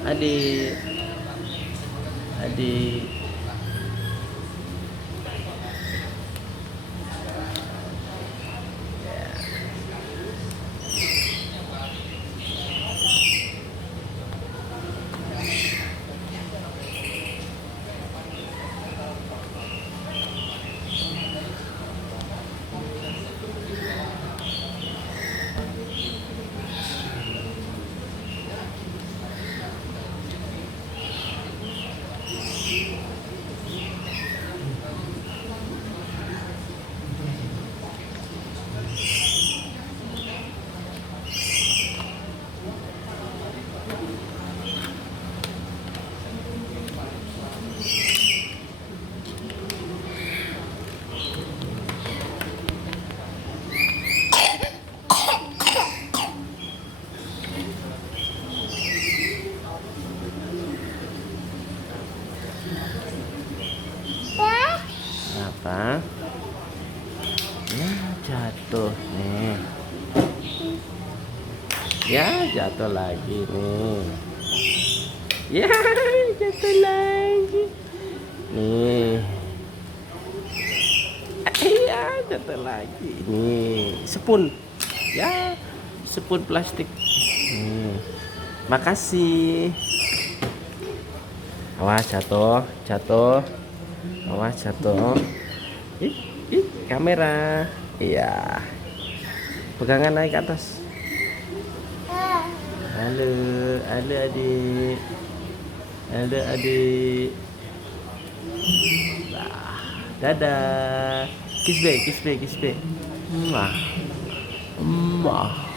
Adik, adik. Apa? Ya jatuh nih. Ya jatuh lagi nih. Ya jatuh lagi. Nih. Iya jatuh lagi. Nih sepun. Ya sepun plastik. Makasih. Awas jatuh, jatuh. Awas jatuh. Ih, ih, kamera. Iya. Pegangan naik ke atas. Halo, halo adik. Halo adik. Dadah. Kiss back, kiss back, kiss back. Mwah. Mwah.